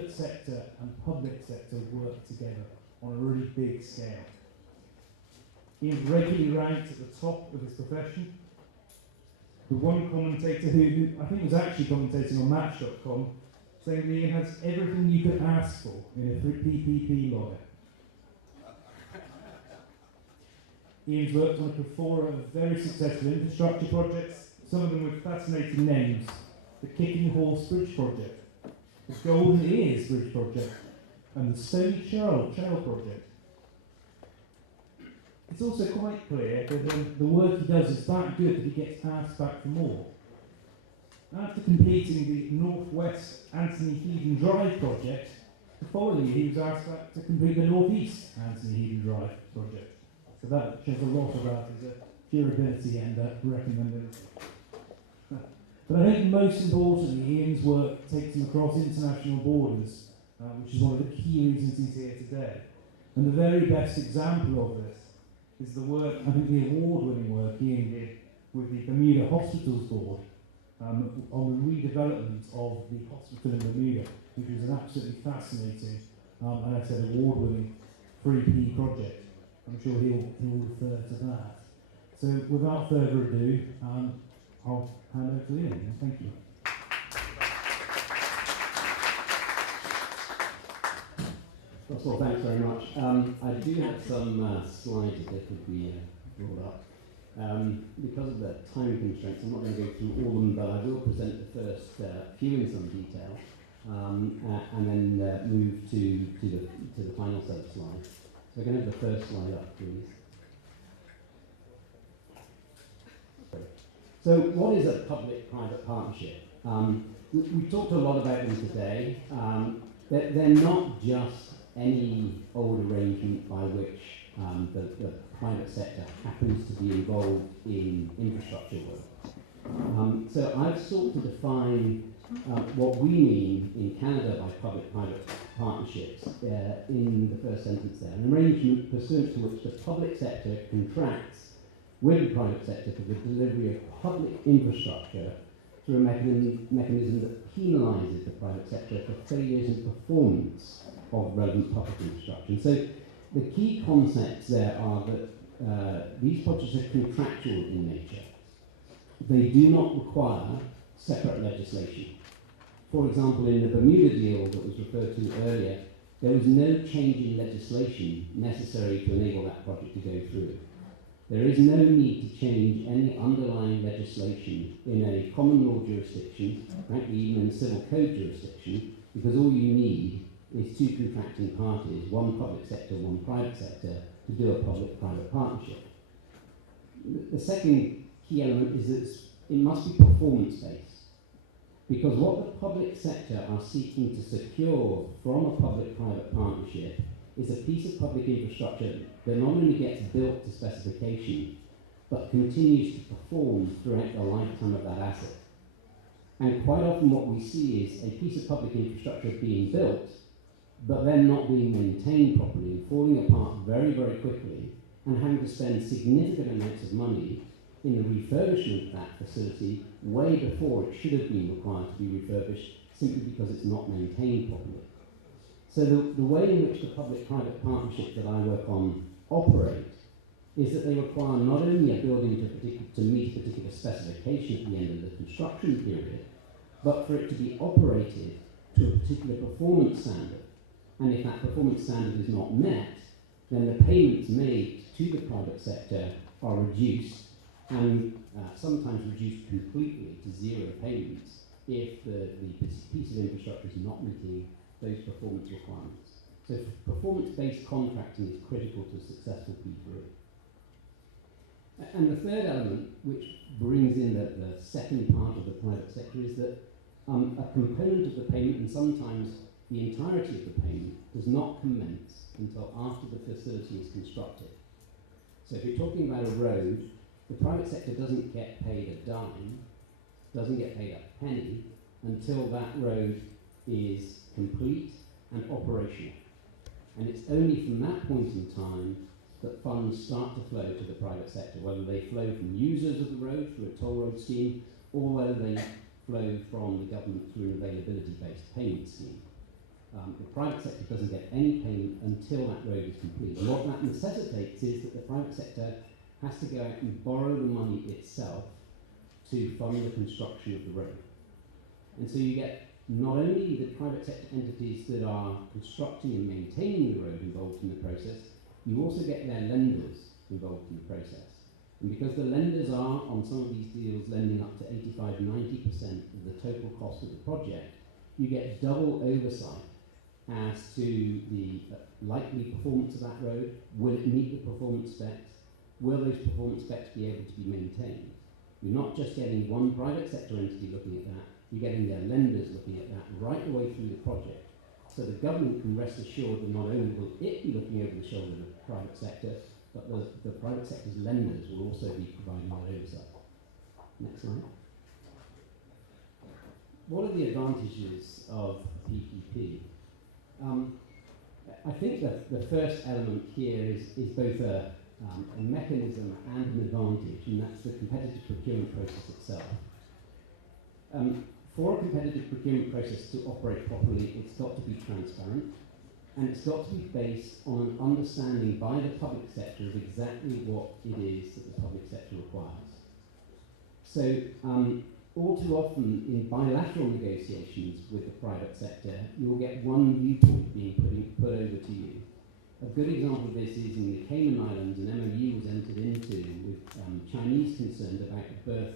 private sector and public sector work together on a really big scale. Ian's regularly ranked at the top of his profession. The one commentator who I think was actually commentating on Match.com saying that Ian has everything you could ask for in a PPP lawyer. Ian's worked on a plethora of very successful infrastructure projects, some of them with fascinating names. The Kicking Horse Bridge Project, the Golden Ears Bridge Project, and the Stony Trail Project. It's also quite clear that the work he does is that good that he gets asked back for more. After completing the Northwest Anthony Heaton Drive project, the following year he was asked back to complete the Northeast Anthony Heaton Drive project. So that shows a lot about his durability and recommendability. But I think most importantly, Ian's work takes him across international borders, which is one of the key reasons he's here today. And the very best example of this is the work, I think the award-winning work Ian did with the Bermuda Hospitals Board on the redevelopment of the hospital in Bermuda, which was an absolutely fascinating and I said award-winning 3P project. I'm sure he'll refer to that. So without further ado, I'll hand over to Ian. Thank you. First of all, thanks very much. I do have some slides that could be brought up. Because of the time constraints, I'm not going to go through all of them, but I will present the first few in some detail, and then move to the final set of slides. So I can have the first slide up, please. So what is a public-private partnership? We've talked a lot about them today. They're not just any old arrangement by which the private sector happens to be involved in infrastructure work. So I've sought to define what we mean in Canada by public-private partnerships in the first sentence there. An arrangement pursuant to which the public sector contracts with the private sector for the delivery of public infrastructure through a mechanism that penalises the private sector for failures in performance of relevant public infrastructure. And so the key concepts there are that these projects are contractual in nature. They do not require separate legislation. For example, in the Bermuda deal that was referred to earlier, there was no change in legislation necessary to enable that project to go through. There is no need to change any underlying legislation in a common law jurisdiction, frankly even in a civil code jurisdiction, because all you need is two contracting parties, one public sector, one private sector, to do a public-private partnership. The second key element is that it must be performance-based, because what the public sector are seeking to secure from a public-private partnership is a piece of public infrastructure that not only gets built to specification, but continues to perform throughout the lifetime of that asset. And quite often what we see is a piece of public infrastructure being built, but then not being maintained properly and falling apart very, very quickly, and having to spend significant amounts of money in the refurbishment of that facility way before it should have been required to be refurbished, simply because it's not maintained properly. So the way in which the public-private partnership that I work on operate is that they require not only a building to meet a particular specification at the end of the construction period, but for it to be operated to a particular performance standard. And if that performance standard is not met, then the payments made to the private sector are reduced, and sometimes reduced completely to zero payments if the piece of infrastructure is not meeting those performance requirements. So performance-based contracting is critical to a successful P3. And the third element, which brings in the second part of the private sector, is that a component of the payment, and sometimes the entirety of the payment, does not commence until after the facility is constructed. So if you're talking about a road, the private sector doesn't get paid a dime, doesn't get paid a penny, until that road is complete and operational. And it's only from that point in time that funds start to flow to the private sector, whether they flow from users of the road through a toll road scheme, or whether they flow from the government through an availability-based payment scheme. the private sector doesn't get any payment until that road is complete. And what that necessitates is that the private sector has to go out and borrow the money itself to fund the construction of the road. And so you get not only the private sector entities that are constructing and maintaining the road involved in the process, you also get their lenders involved in the process. And because the lenders are, on some of these deals, lending up to 85–90% of the total cost of the project, you get double oversight as to the likely performance of that road. Will it meet the performance specs? Will those performance specs be able to be maintained? You're not just getting one private sector entity looking at that, you're getting their lenders looking at that right the way through the project. So the government can rest assured that not only will it be looking over the shoulder of the private sector, but the private sector's lenders will also be providing that oversight. Next slide. What are the advantages of PPP? I think that the first element here is both a mechanism and an advantage, and that's the competitive procurement process itself. For a competitive procurement process to operate properly, it's got to be transparent, and it's got to be based on an understanding by the public sector of exactly what it is that the public sector requires. So, all too often in bilateral negotiations with the private sector, you'll get one viewpoint being put over to you. A good example of this is in the Cayman Islands, an MOU was entered into with Chinese concerned about a berth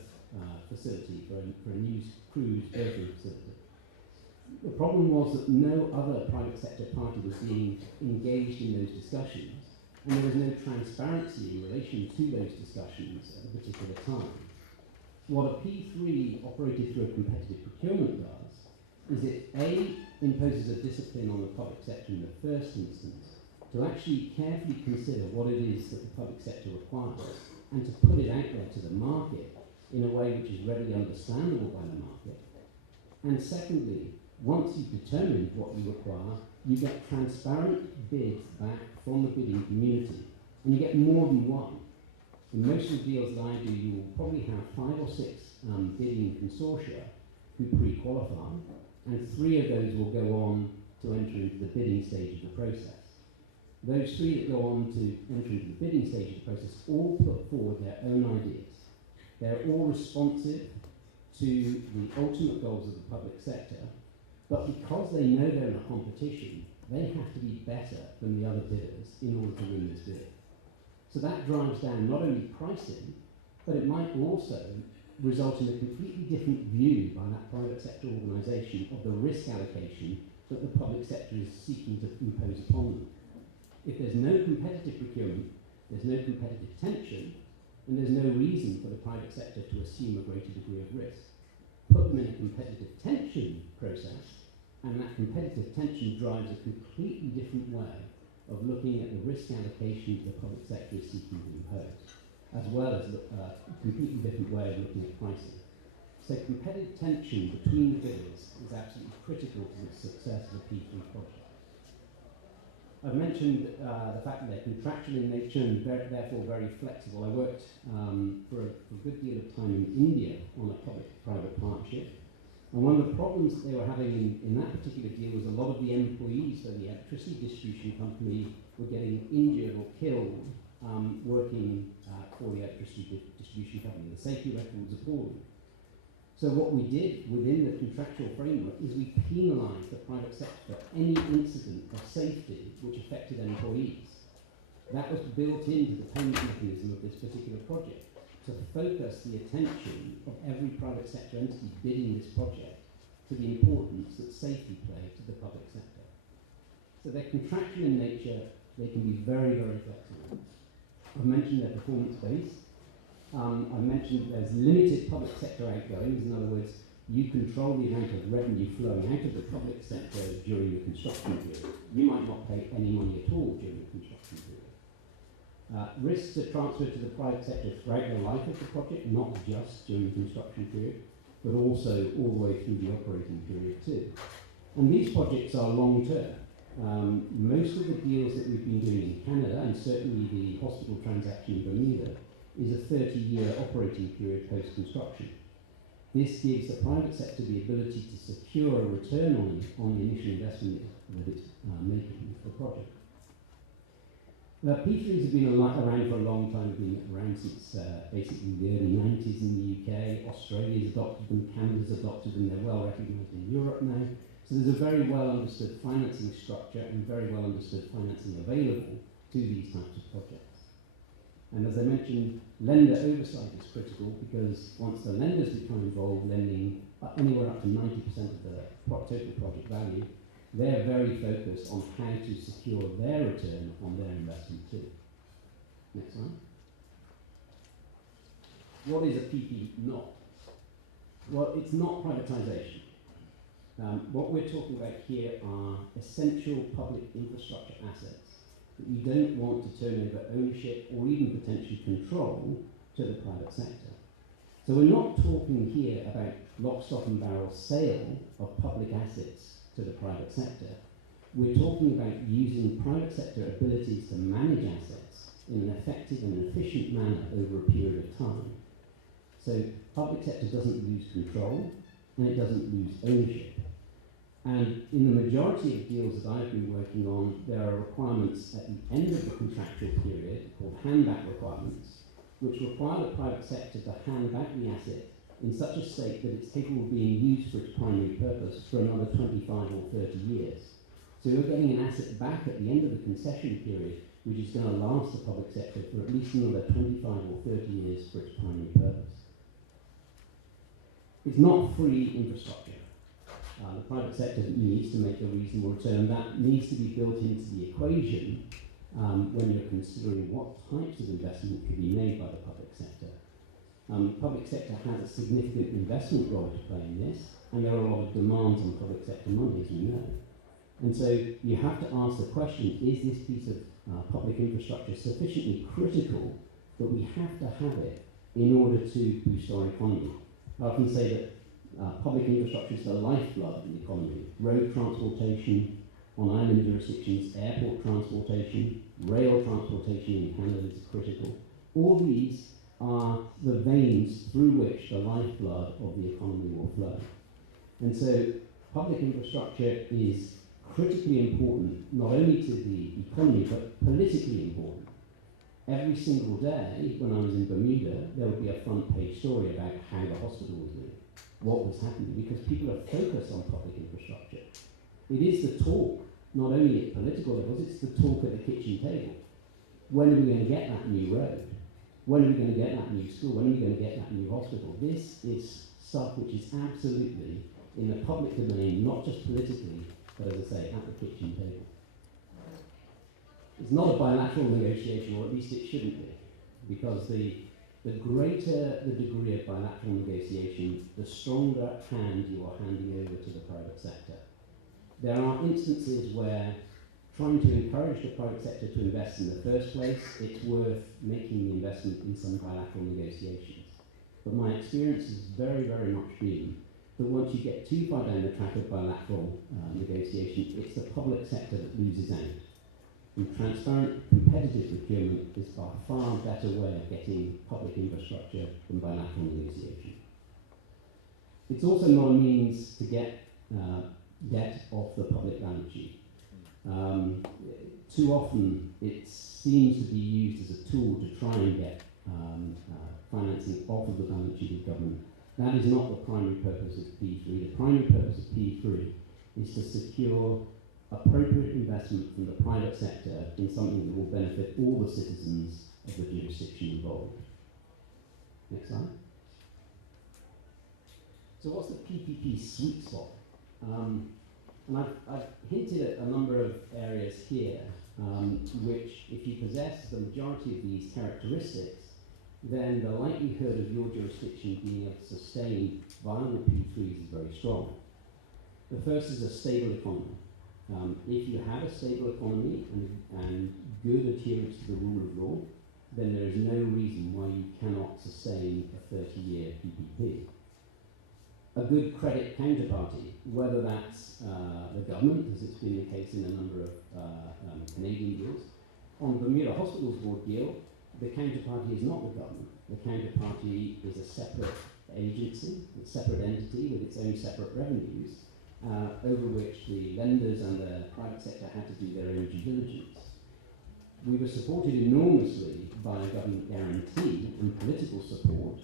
facility for a new cruise berthing facility. The problem was that no other private sector party was being engaged in those discussions, and there was no transparency in relation to those discussions at a particular time. What a P3 operated through a competitive procurement does is it A, imposes a discipline on the public sector in the first instance to actually carefully consider what it is that the public sector requires and to put it out there to the market in a way which is readily understandable by the market. And secondly, once you've determined what you require, you get transparent bids back from the bidding community, and you get more than one. In most of the deals that I do, you will probably have 5 or 6 bidding consortia who pre-qualify, and 3 of those will go on to enter into the bidding stage of the process. Those 3 that go on to enter into the bidding stage of the process all put forward their own ideas. They're all responsive to the ultimate goals of the public sector, but because they know they're in a competition, they have to be better than the other bidders in order to win this bid. So that drives down not only pricing, but it might also result in a completely different view by that private sector organisation of the risk allocation that the public sector is seeking to impose upon them. If there's no competitive procurement, there's no competitive tension, and there's no reason for the private sector to assume a greater degree of risk. Put them in a competitive tension process, and that competitive tension drives a completely different way of looking at the risk allocation the public sector is seeking to impose, as well as a completely different way of looking at pricing. So competitive tension between the bidders is absolutely critical to the success of a P3 project. I've mentioned the fact that they're contractual in nature and therefore very flexible. I worked for a good deal of time in India on a public-private partnership. And one of the problems that they were having in that particular deal was a lot of the employees of the electricity distribution company were getting injured or killed working for the electricity distribution company. The safety record was appalling. So what we did within the contractual framework is we penalised the private sector for any incident of safety which affected employees. That was built into the payment mechanism of this particular project, to focus the attention of every private sector entity bidding this project to the importance that safety plays to the public sector. So they're contractual in nature, they can be very, very flexible. I've mentioned they're performance-based. I've mentioned there's limited public sector outgoings. In other words, you control the amount of revenue flowing out of the public sector during the construction period. You might not pay any money at all during the construction period. Risks are transferred to the private sector throughout the life of the project, not just during the construction period, but also all the way through the operating period too. And these projects are long-term. Most of the deals that we've been doing in Canada, and certainly the hospital transaction in Bermuda, is a 30-year operating period post-construction. This gives the private sector the ability to secure a return on the initial investment that it's making for the project. P3s have been around for a long time, have been around since basically the early 90s in the UK. Australia's adopted them, Canada's adopted them, they're well recognised in Europe now. So there's a very well understood financing structure and very well understood financing available to these types of projects. And as I mentioned, lender oversight is critical because once the lenders become involved, lending anywhere up to 90% of the total project value, they're very focused on how to secure their return on their investment too. Next slide. What is a PP not? Well, it's not privatisation. What we're talking about here are essential public infrastructure assets that we don't want to turn over ownership or even potentially control to the private sector. So we're not talking here about lock, stock and barrel sale of public assets to the private sector. We're talking about using private sector abilities to manage assets in an effective and efficient manner over a period of time. So public sector doesn't lose control and it doesn't lose ownership. And in the majority of deals that I've been working on, there are requirements at the end of the contractual period called handback requirements, which require the private sector to hand back the asset in such a state that it's capable of being used for its primary purpose for another 25 or 30 years. So you're getting an asset back at the end of the concession period, which is going to last the public sector for at least another 25 or 30 years for its primary purpose. It's not free infrastructure. The private sector needs to make a reasonable return. That needs to be built into the equation when you're considering what types of investment could be made by the public sector. The public sector has a significant investment role to play in this, and there are a lot of demands on public sector money, as we know. And so you have to ask the question, is this piece of public infrastructure sufficiently critical that we have to have it in order to boost our economy? I often say that public infrastructure is the lifeblood of the economy. Road transportation on island jurisdictions, airport transportation, rail transportation in Canada is critical. All these are the veins through which the lifeblood of the economy will flow. And so public infrastructure is critically important, not only to the economy, but politically important. Every single day when I was in Bermuda, there would be a front page story about how the hospital was doing, what was happening, because people are focused on public infrastructure. It is the talk, not only at political levels, it's the talk at the kitchen table. When are we going to get that new road? When are we going to get that new school? When are we going to get that new hospital? This is stuff which is absolutely in the public domain, not just politically, but as I say, at the kitchen table. It's not a bilateral negotiation, or at least it shouldn't be, because the greater the degree of bilateral negotiation, the stronger hand you are handing over to the private sector. There are instances where trying to encourage the private sector to invest in the first place, it's worth making the investment in some bilateral negotiations. But my experience has very, very much been that once you get too far down the track of bilateral negotiation, it's the public sector that loses out. And transparent, competitive procurement is by far a better way of getting public infrastructure than bilateral negotiation. It's also not a means to get debt off the public balance sheet. Too often it seems to be used as a tool to try and get financing off of the balance sheet of government. That is not the primary purpose of P3. The primary purpose of P3 is to secure appropriate investment from the private sector in something that will benefit all the citizens of the jurisdiction involved. Next slide. So what's the PPP sweet spot? And I've hinted at a number of areas here, which, if you possess the majority of these characteristics, then the likelihood of your jurisdiction being able to sustain viable P3s is very strong. The first is a stable economy. If you have a stable economy and good adherence to the rule of law, then there is no reason why you cannot sustain a 30-year PPP. A good credit counterparty, whether that's the government, as it's been the case in a number of Canadian deals. On the Bermuda Hospitals Board deal, the counterparty is not the government. The counterparty is a separate agency, a separate entity with its own separate revenues, over which the lenders and the private sector had to do their own due diligence. We were supported enormously by government guarantee and political support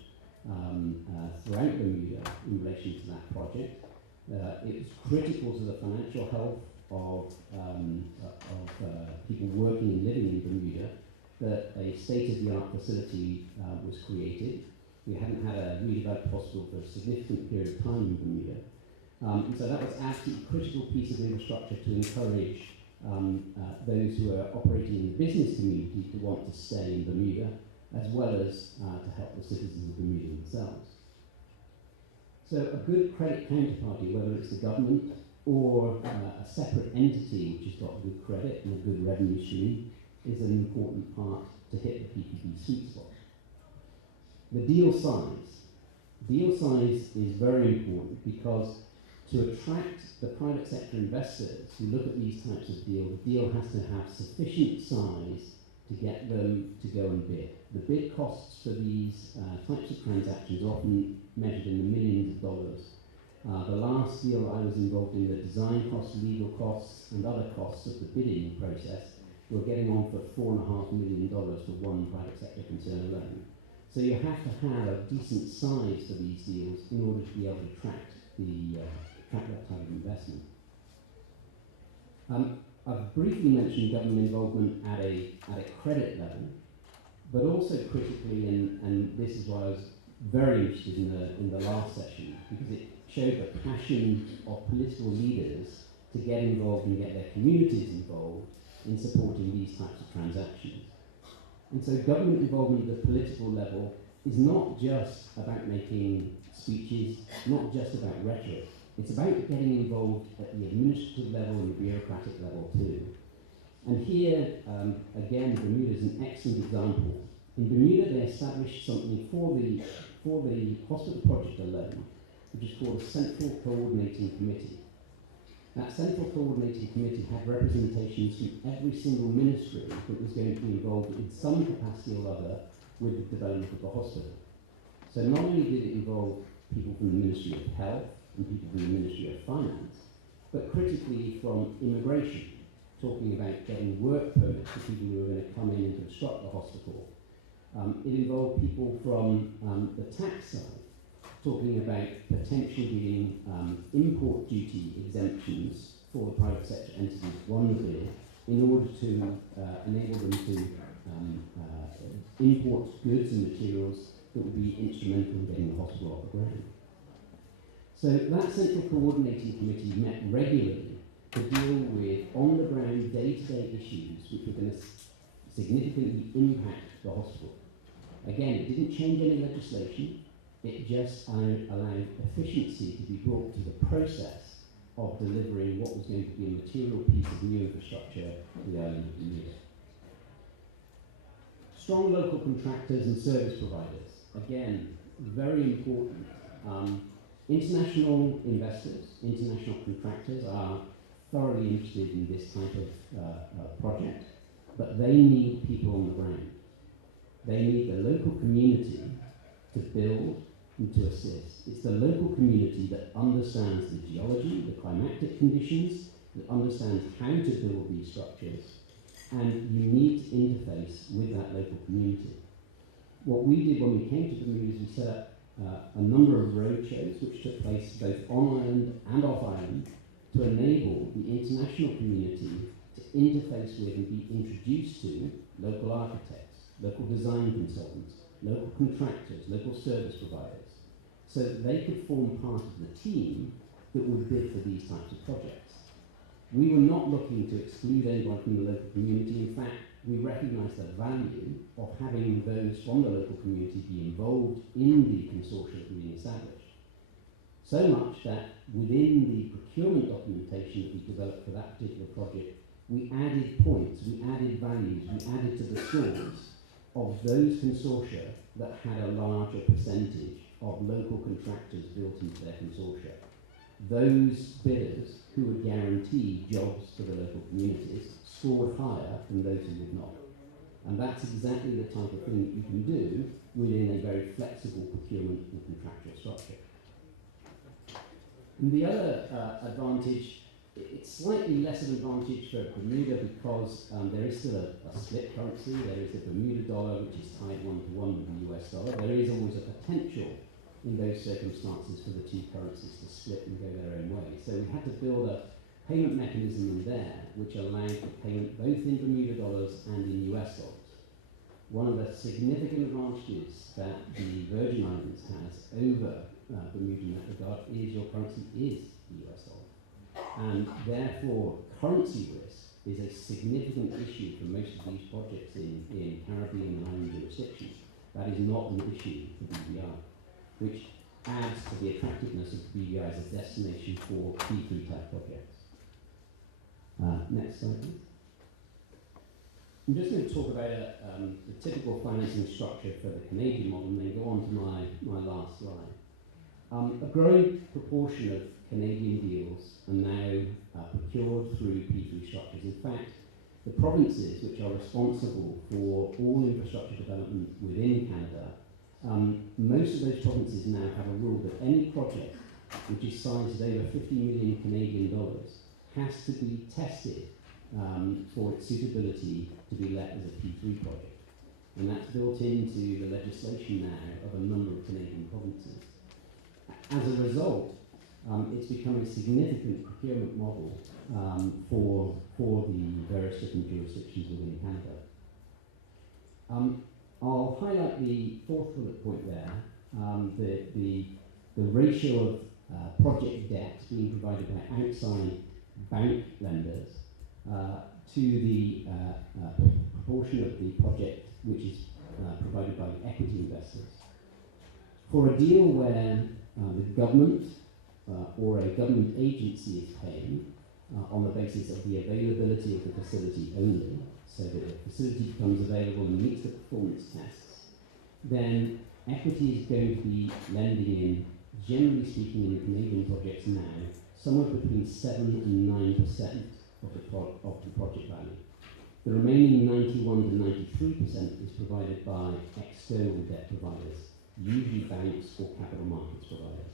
throughout Bermuda in relation to that project. It was critical to the financial health of people working and living in Bermuda that a state-of-the-art facility was created. We hadn't had a redeveloped hospital for a significant period of time in Bermuda. And so that was absolutely critical piece of infrastructure to encourage those who are operating in the business community to want to stay in Bermuda, as well as to help the citizens of Bermuda themselves. So a good credit counterparty, whether it's the government or a separate entity which has got good credit and a good revenue stream, is an important part to hit the PPP sweet spot. The deal size. Deal size is very important because to attract the private sector investors who look at these types of deals, the deal has to have sufficient size to get them to go and bid. The bid costs for these types of transactions are often measured in the millions of dollars. The last deal I was involved in, the design costs, legal costs, and other costs of the bidding process were getting on for $4.5 million for one private sector concern alone. So you have to have a decent size for these deals in order to be able to attract that type of investment. I've briefly mentioned government involvement at a credit level, but also critically, and this is why I was very interested in the last session, because it showed the passion of political leaders to get involved and get their communities involved in supporting these types of transactions. And so government involvement at the political level is not just about making speeches, not just about rhetoric. It's about getting involved at the administrative level and the bureaucratic level too. And here, again, Bermuda is an excellent example. In Bermuda, they established something for the hospital project alone, which is called a Central Coordinating Committee. That Central Coordinating Committee had representations from every single ministry that was going to be involved in some capacity or other with the development of the hospital. So not only did it involve people from the Ministry of Health and people from the Ministry of Finance, but critically from immigration, talking about getting work permits for people who are going to come in and construct the hospital. It involved people from the tax side, talking about potentially getting import duty exemptions for the private sector entities won the bid in order to enable them to import goods and materials that would be instrumental in getting the hospital off the ground. So that Central Coordinating Committee met regularly to deal with on-the-ground, day-to-day issues which were going to significantly impact the hospital. Again, it didn't change any legislation. It just allowed efficiency to be brought to the process of delivering what was going to be a material piece of new infrastructure to the island of Bermuda. Strong local contractors and service providers. Again, very important. International investors, international contractors are thoroughly interested in this type of project, but they need people on the ground. They need the local community to build and to assist. It's the local community that understands the geology, the climatic conditions, that understands how to build these structures, and you need to interface with that local community. What we did when we came to Bermuda is we set up a number of road shows which took place both on island and off island to enable the international community to interface with and be introduced to local architects, local design consultants, local contractors, local service providers, so that they could form part of the team that would bid for these types of projects. We were not looking to exclude anyone from the local community. In fact, we recognise the value of having those from the local community be involved in the consortia being established. So much that within the procurement documentation that we developed for that particular project, we added points, we added values, we added to the scores of those consortia that had a larger percentage of local contractors built into their consortia. Those bidders who would guarantee jobs for the local communities scored higher than those who would not. And that's exactly the type of thing that you can do within a very flexible procurement and contractual structure. And the other advantage, it's slightly less of an advantage for Bermuda because there is still a split currency. There is the Bermuda dollar, which is tied one-to-one with the US dollar. There is always a potential in those circumstances for the two currencies to split and go their own way. So we had to build a payment mechanism in there which allowed for payment both in Bermuda dollars and in US dollars. One of the significant advantages that the Virgin Islands has over Bermuda in that regard is your currency is the US dollar. And therefore, currency risk is a significant issue for most of these projects in Caribbean and island jurisdictions. That is not an issue for BVI, which adds to the attractiveness of BVI as a destination for P3 type projects. Next slide, please. I'm just going to talk about the typical financing structure for the Canadian model and then go on to my last slide. A growing proportion of Canadian deals are now procured through P3 structures. In fact, the provinces which are responsible for all infrastructure development within Canada, most of those provinces now have a rule that any project which is sized at over 50 million Canadian dollars has to be tested for its suitability to be let as a P3 project. And that's built into the legislation now of a number of Canadian provinces. As a result, it's become a significant procurement model for the various different jurisdictions within Canada. I'll highlight the fourth bullet point there, the ratio of project debt being provided by outside bank lenders to the proportion of the project which is provided by equity investors. For a deal where the government or a government agency is paying on the basis of the availability of the facility only, so that the facility becomes available and meets the performance tests, then equity is going to be lending in, generally speaking in the Canadian projects now, somewhere between 7 and 9% of the project value. The remaining 91 to 93% is provided by external debt providers, usually banks or capital markets providers.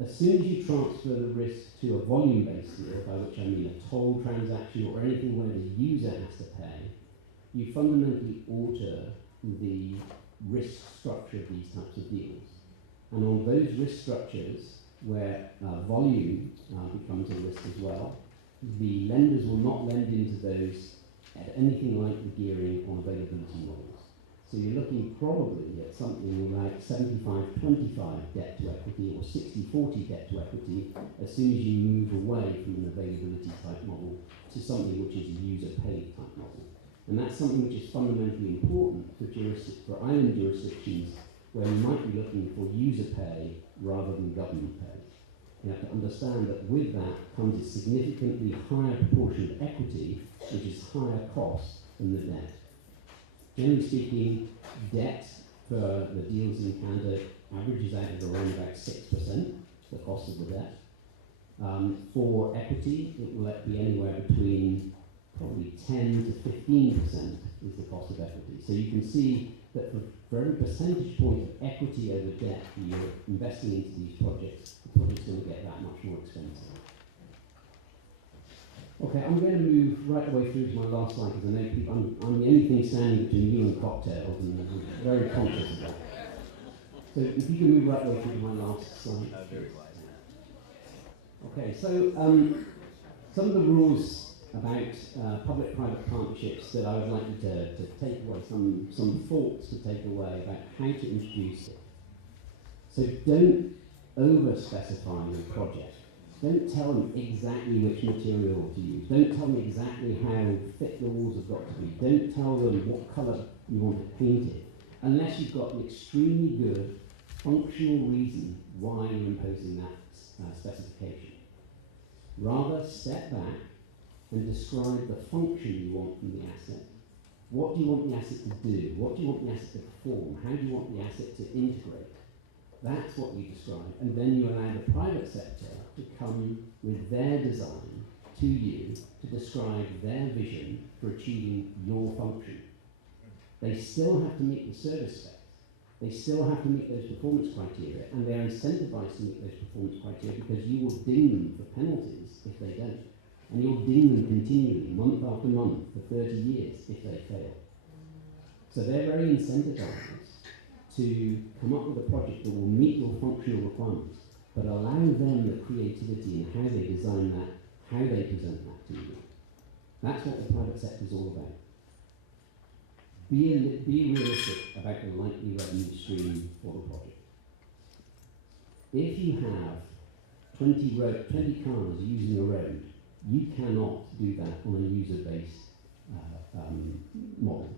As soon as you transfer the risk to a volume-based deal, by which I mean a toll transaction or anything where the user has to pay, you fundamentally alter the risk structure of these types of deals. And on those risk structures, where volume becomes a risk as well, the lenders will not lend into those at anything like the gearing on availability models. So you're looking probably at something like 75-25 debt to equity or 60-40 debt to equity as soon as you move away from an availability type model to something which is a user paid type model. And that's something which is fundamentally important for island jurisdictions where you might be looking for user pay rather than government pay. You have to understand that with that comes a significantly higher proportion of equity, which is higher cost than the debt. Generally speaking, debt for the deals in Canada averages out at around about 6%, the cost of the debt. For equity, it will be anywhere between probably 10 to 15% is the cost of equity. So you can see that for every percentage point of equity over debt you're investing into these projects, the project's going to get that much more expensive. Okay, I'm going to move right away through to my last slide because I know I'm the only thing standing between you and cocktails, and I'm very conscious of that. So if you can move right away through to my last slide. Very wise. Okay, so some of the rules about public-private partnerships that I would like you to take away, some thoughts to take away about how to introduce it. So don't over-specify your project. Don't tell them exactly which material to use. Don't tell them exactly how thick the walls have got to be. Don't tell them what colour you want it painted, unless you've got an extremely good functional reason why you're imposing that specification. Rather, step back and describe the function you want from the asset. What do you want the asset to do? What do you want the asset to perform? How do you want the asset to integrate? That's what you describe, and then you allow the private sector to come with their design to you to describe their vision for achieving your function. they still have to meet the service specs. They still have to meet those performance criteria, and they're incentivized to meet those performance criteria because you will ding them for penalties if they don't. And you'll ding them continually, month after month, for 30 years if they fail. So they're very incentivized to come up with a project that will meet your functional requirements, but allow them the creativity in how they design that, how they present that to you. That's what the private sector is all about. Be realistic about the likely revenue stream for the project. If you have 20 cars using a road, you cannot do that on a user-based model.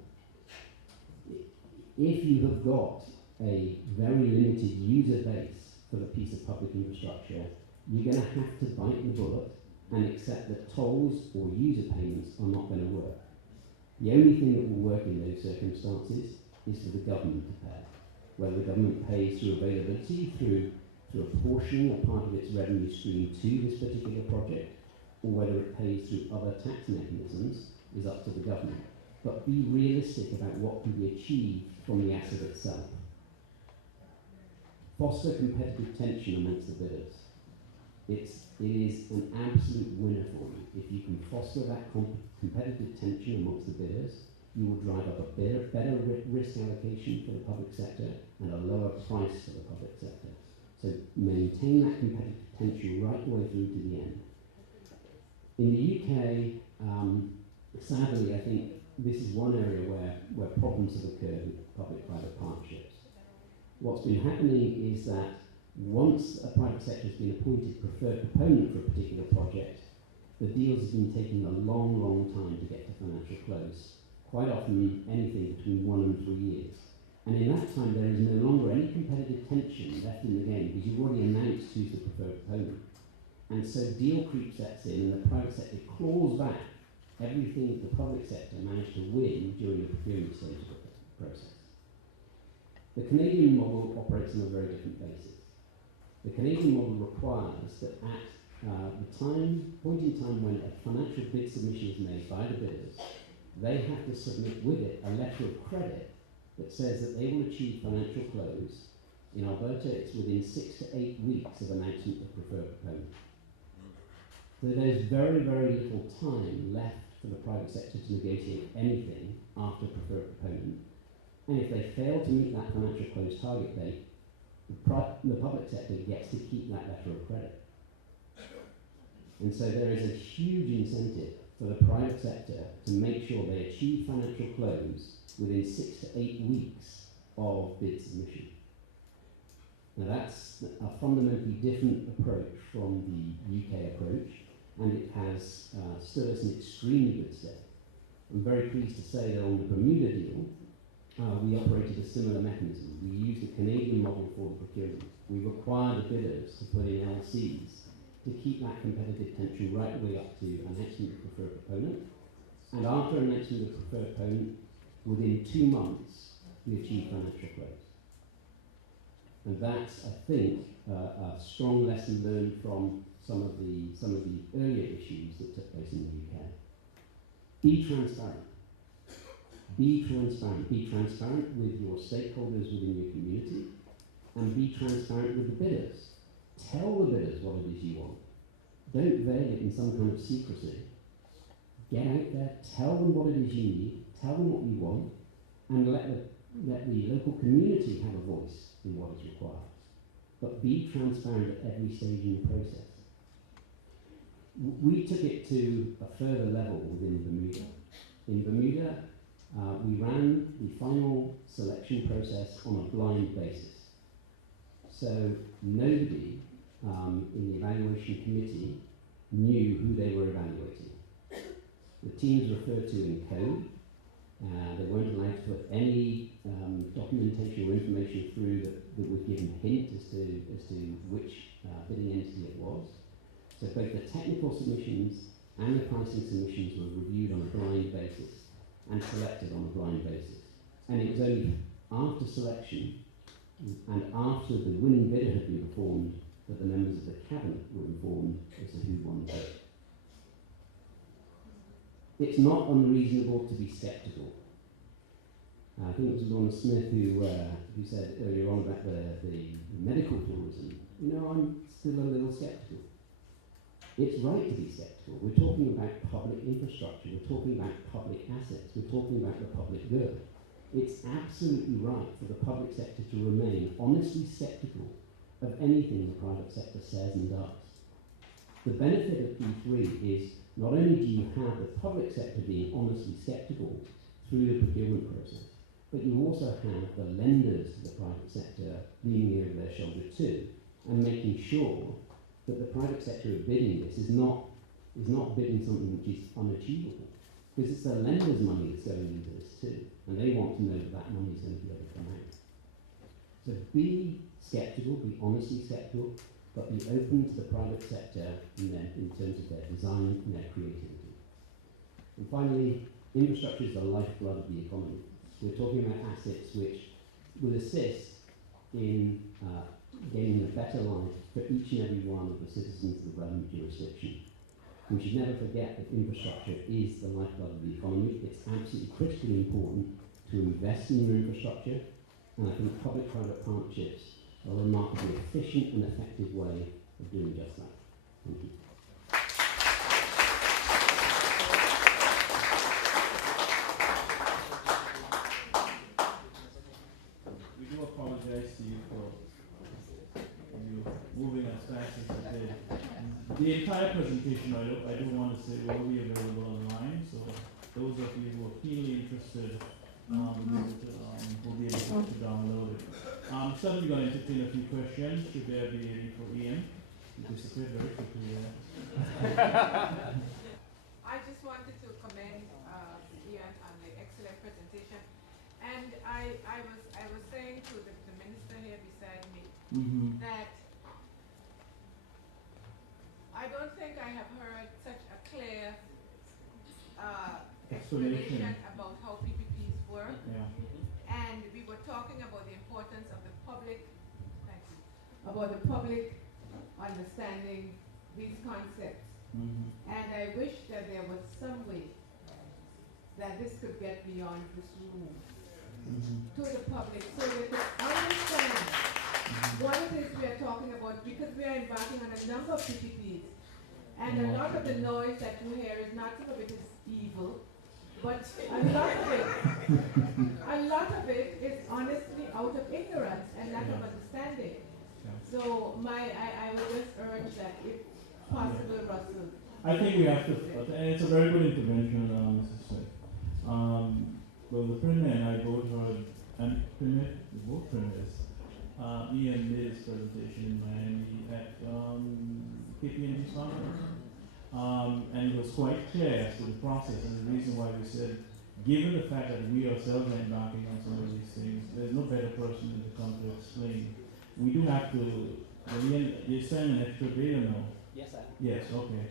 If you have got a very limited user base for the piece of public infrastructure, you're going to have to bite the bullet and accept that tolls or user payments are not going to work. The only thing that will work in those circumstances is for the government to pay. Whether the government pays through availability, through apportioning a part of its revenue stream to this particular project, or whether it pays through other tax mechanisms is up to the government. But be realistic about what can be achieved from the asset itself. Foster competitive tension amongst the bidders. It is an absolute winner for you. If you can foster that competitive tension amongst the bidders, you will drive up a better risk allocation for the public sector and a lower price for the public sector. So maintain that competitive tension right the way through to the end. In the UK, sadly, I think this is one area where problems have occurred with public-private partnerships. What's been happening is that once a private sector has been appointed preferred proponent for a particular project, the deals have been taking a long, long time to get to financial close. Quite often anything between 1 and 3 years. And in that time there is no longer any competitive tension left in the game because you've already announced who's the preferred proponent. And so deal creep sets in and the private sector claws back everything that the public sector managed to win during the procurement stage of the process. The Canadian model operates on a very different basis. The Canadian model requires that at the point in time when a financial bid submission is made by the bidders, they have to submit with it a letter of credit that says that they will achieve financial close. In Alberta, it's within 6 to 8 weeks of announcement of preferred proponent. So there's very, very little time left for the private sector to negotiate anything after preferred proponent. And if they fail to meet that financial close target date, the public sector gets to keep that letter of credit. And so there is a huge incentive for the private sector to make sure they achieve financial close within 6 to 8 weeks of bid submission. Now that's a fundamentally different approach from the UK approach, and it has stood us in extremely good stead. I'm very pleased to say that on the Bermuda deal, we operated a similar mechanism. We used the Canadian model for the procurement. We required the bidders to put in LCs to keep that competitive tension right the way up to announcement of preferred proponent. And after announcement of preferred proponent, within 2 months, we achieved financial close. And that's, I think, a strong lesson learned from some of the earlier issues that took place in the UK. Be transparent. Be transparent. Be transparent with your stakeholders within your community, and be transparent with the bidders. Tell the bidders what it is you want. Don't veil it in some kind of secrecy. Get out there, tell them what it is you need, tell them what you want, and let the local community have a voice in what is required. But be transparent at every stage in the process. We took it to a further level within Bermuda. In Bermuda, we ran the final selection process on a blind basis. So nobody in the evaluation committee knew who they were evaluating. The teams referred to in code. They weren't allowed to put any documentation or information through that would give them a hint as to which bidding entity it was. So both the technical submissions and the pricing submissions were reviewed on a blind basis and selected on a blind basis. And it was only after selection and after the winning bidder had been performed that the members of the cabinet were informed as to who won the bid. It's not unreasonable to be sceptical. I think it was Lorna Smith who said earlier on about the medical tourism. You know, I'm still a little sceptical. It's right to be sceptical. We're talking about public infrastructure. We're talking about public assets. We're talking about the public good. It's absolutely right for the public sector to remain honestly sceptical of anything the private sector says and does. The benefit of P3 is not only do you have the public sector being honestly sceptical through the procurement process, but you also have the lenders to the private sector leaning over their shoulder too, and making sure that the private sector of bidding this is not bidding something which is unachievable, because it's the lenders' money that's going into this too, and they want to know that that money is going to be able to come out. So be sceptical, be honestly sceptical, but be open to the private sector in terms of their design and their creativity. And finally, infrastructure is the lifeblood of the economy. We're talking about assets which will assist in gaining a better life for each and every one of the citizens of the relevant jurisdiction. We should never forget that infrastructure is the lifeblood of the economy. It's absolutely critically important to invest in your infrastructure, and I think public-private partnerships are a remarkably efficient and effective way of doing just that. Thank you. We do apologize to you for you moving as fast as you did. The entire presentation, I do want to say, will be available online, so those of you who are keenly interested will be able to download it. Certainly going to entertain a few questions. Should there be any for Ian? You disappeared very quickly there. I just wanted to commend Ian on the excellent presentation. And I was saying to the minister here beside me that I don't think I have heard such a clear explanation about how PPPs work. Yeah. And we were talking about the importance of the public, about the public understanding these concepts. And I wish that there was some way that this could get beyond this room to the public so they could understand what it is we are talking about, because we are embarking on a number of PPPs. And a lot of the noise that you hear is not some of it is evil, but a lot of it is honestly out of ignorance and lack of understanding. So I would just urge that if possible, Russell. I think we have to, and it's a very good intervention, Mrs. Smith. Well, the Premier and I both heard, and both Premiers, Ian made his presentation in Miami at KPMG's conference. And it was quite clear as to the process and the reason why we said, given the fact that we ourselves are embarking on some of these things, there's no better person than to come to explain. We do have to, you're saying an extra day or no? Yes, sir. Yes, okay.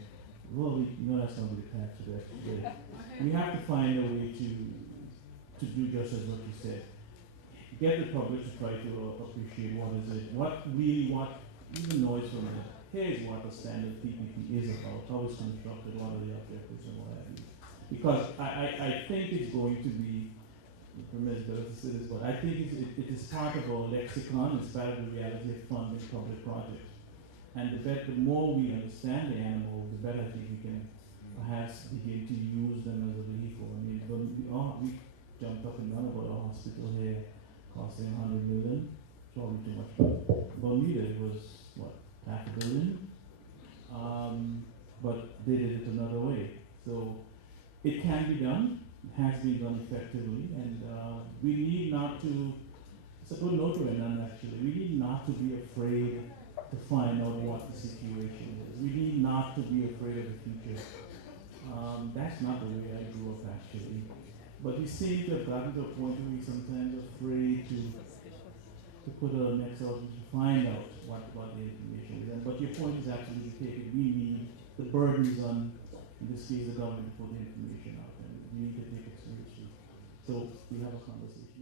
Well, that's not really packed to that today. We have to find a way to do just as what you said. Get the public to try to appreciate what is it, even noise from it. Here's what a standard PPP is about, how it's constructed, what are the objectives and what have you. Because I think it's going to be, the Premier is better to say this, but I think it is part of our lexicon, it's part of the reality of funding public projects. And the more we understand the animal, the better I think we can perhaps begin to use them as a vehicle. I mean, we jumped up and down about our hospital here costing $100 million, probably too much. Bermuda, it was what, $500 million? But they did it another way. So it can be done, it has been done effectively, and we need not to, it's a good note to end on actually, we need not to be afraid to find out what the situation is. We need not to be afraid of the future. That's not the way I grew up actually. But we seem to have gotten to a point where we sometimes afraid to put our necks out and to find out what the information is. But your point is absolutely taken. We need, the burden is on, in this case, the government to put the information out, and we need to take it seriously. So we'll have a conversation.